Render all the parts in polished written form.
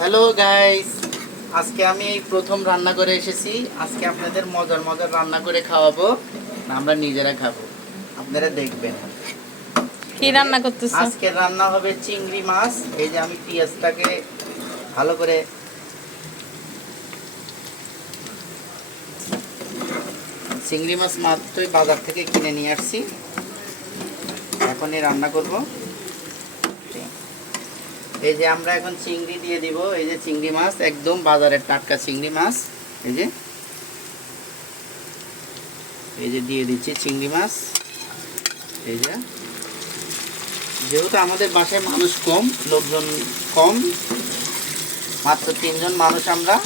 Hello guys, আজকে আমি এই প্রথম রান্না করে এসেছি। আজকে আপনাদের মজার মজার রান্না করে খাওয়াবো, আমরা নিজেরা খাবো, আপনারা দেখবেন। কি রান্না করতেছো? আজকে রান্না হবে চিংড়ি মাছ। এই যে আমি পেঁয়াজটাকে ভালো করে চিংড়ি মাছ মাত্রই বাজার থেকে কিনে নিয়ে আসছি, এখনই রান্না করব। এই যে আমরা এখন চিংড়ি দিয়ে দিব। এই যে চিংড়ি মাছ, একদম বাজারের টাটকা চিংড়ি মাছ। এই যে দিয়ে দিচ্ছি চিংড়ি মাছ। এই যে যেহেতু আমাদের বাসায় মানুষ কম, লোকজন কম, মাত্র 3 জন মানুষ আমরা।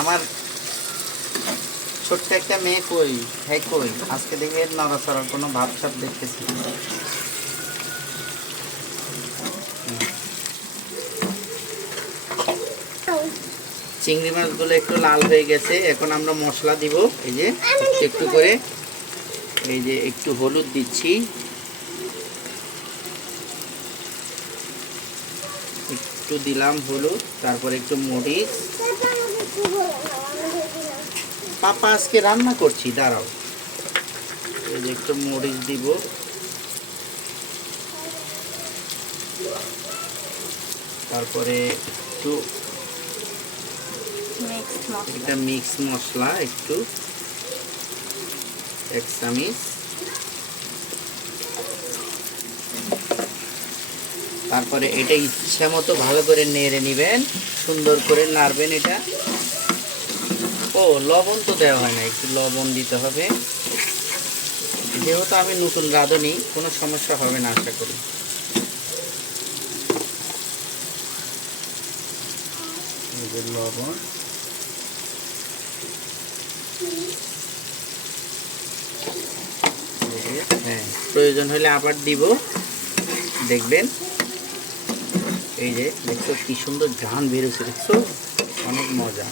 আমার ছোট্ট একটা মেয়ে কই, হ্যাঁ কই, আজকে দেখে নড়াচড়ার কোনো ভাবসাব দেখতেছি। চিংড়ি মাছগুলো একটু লাল হয়ে গেছে, এখন আমরা মশলা দিব। এই যে একটু করে, এই যে একটু হলুদ দিচ্ছি, একটু দিলাম হলুদ, তারপরে একটু মরিচ। পাপা আজকে রান্না করছি, দাঁড়াও। এই যে একটু মরিচ দিব, তারপরে একটু এটা মিক্স মশলা একটু 1 চামচ, তারপরে এটা ইচ্ছা মতো ভালো করে নেড়ে নেবেন, সুন্দর করে নাড়বেন এটা। ও লবণ তো দেওয়া হয় না, একটু লবণ দিতে হবে। যেহেতু আমি নতুন রাঁধুনি, কোনো সমস্যা হবে না আশা করি। লবণ, হ্যাঁ প্রয়োজন হলে আবার দিব, দেখবেন। এই যে দেখছো কি সুন্দর ঘ্রাণ বেরোচ্ছে, দেখছো? অনেক মজা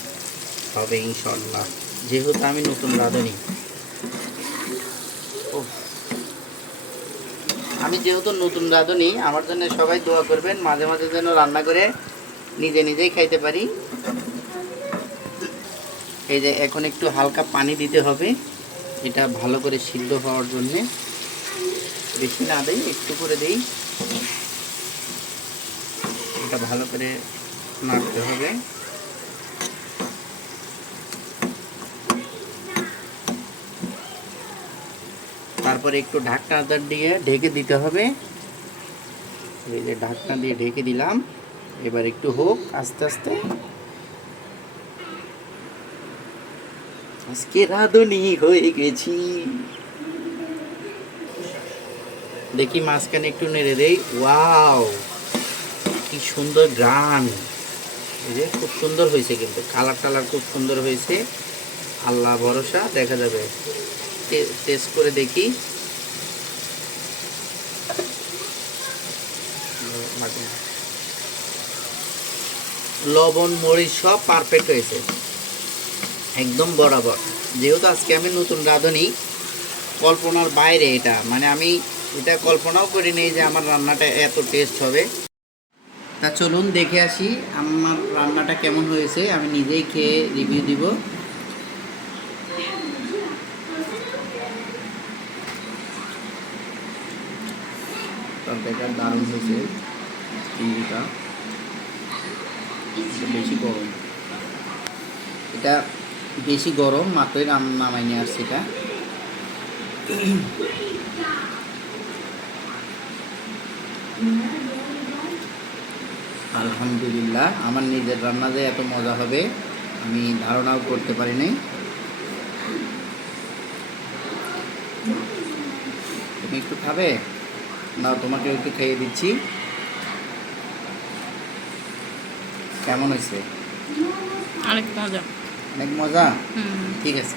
হবে ইনশাল্লাহ, যেহেতু আমি নতুন রাঁধুনি। আমি যেহেতু নতুন রাঁধুনি, আমার জন্য সবাই দোয়া করবেন, মাঝে মাঝে যেন রান্না করে নিজে নিজেই খাইতে পারি। এই যে এখন একটু হালকা পানি দিতে হবে, এটা ভালো করে সিদ্ধ হওয়ার জন্য। বেশি না দেই, একটু করে দেই। এটা ভালো করে নাড়তে হবে। তারপরে একটু ঢাকনা দিয়ে ঢেকে দিতে হবে। এই যে ঢাকনা দিয়ে ঢেকে দিলাম, এবার একটু হোক আস্তে আস্তে। আজকে রাঁধুনি হয়ে গেছি। দেখি মাঝখানে একটু নেড়ে দেই। ওয়াও, কি সুন্দর ঘ্রাণ! এই যে খুব সুন্দর হয়েছে, কিন্তু কালার টালার খুব সুন্দর হয়েছে। আল্লাহ ভরসা, দেখা যাবে। টেস্ট করে দেখি। লবণ মরিচ সব পারফেক্ট হয়েছে, একদম বরাবর। যেহেতু আজকে আমি নতুন রাঁধুনি, কল্পনার বাইরে এটা, মানে আমি এটা কল্পনাও করিনি যে আমার রান্নাটা এত টেস্ট হবে। তা চলুন দেখে আসি আমার রান্নাটা কেমন হয়েছে, আমি নিজেই খেয়ে রিভিউ দিব। তরকারিটা দারুণ হয়েছে, চিংড়িটা বেশি গরম, এটা বেশি গরম, মাত্রই নামাই নিয়ে আসছি এটা। আলহামদুলিল্লাহ, আমার নিজের রান্না যে এত মজা হবে আমি ধারণাও করতে পারি নাই। তুমি একটু খাবে না? তোমাকে একটু খেয়ে দিচ্ছি। কেমন হয়েছে? অনেক মজা। অনেক মজা, ঠিক আছে।